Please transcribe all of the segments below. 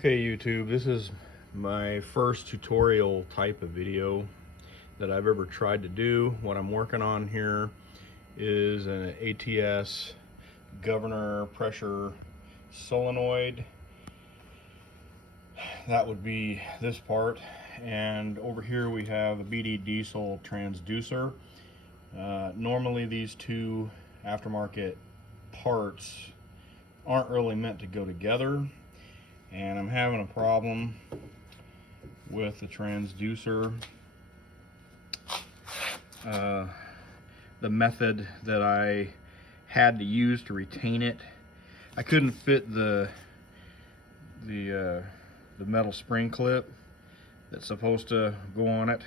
Okay, YouTube, this is my first tutorial type of video that I've ever tried to do. What I'm working on here is an ATS governor pressure solenoid. That would be this part, and over here we have a BD Diesel Transducer. Normally these two aftermarket parts aren't really meant to go together, and I'm having a problem with the transducer. The method that I had to use to retain it, I couldn't fit the metal spring clip that's supposed to go on it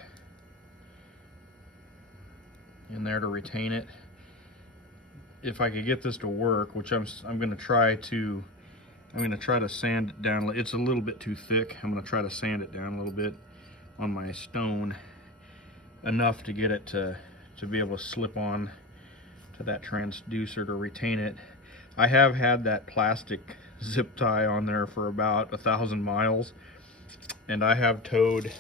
in there to retain it. If I could get this to work, which I'm going to try to sand it down. It's a little bit too thick. I'm going to try to sand it down a little bit on my stone, enough to get it to be able to slip on to that transducer to retain it. I have had that plastic zip tie on there for about 1,000 miles, and I have towed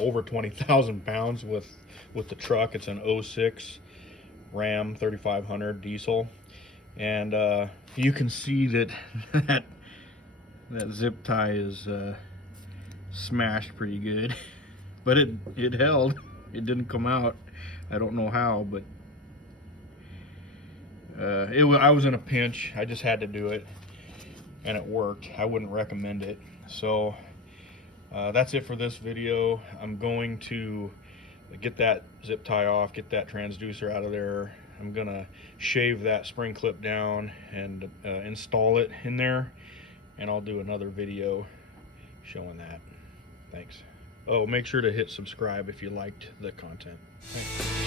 over 20,000 pounds with the truck. It's an 06 Ram 3500 diesel, and you can see that that zip tie is smashed pretty good, but it held. It didn't come out. I don't know how, but I was in a pinch. I just had to do it, and it worked. I wouldn't recommend it. So that's it for this video. I'm going to get that zip tie off, get that transducer out of there. I'm gonna shave that spring clip down and install it in there, and I'll do another video showing that. Thanks. Oh, make sure to hit subscribe if you liked the content. Thanks.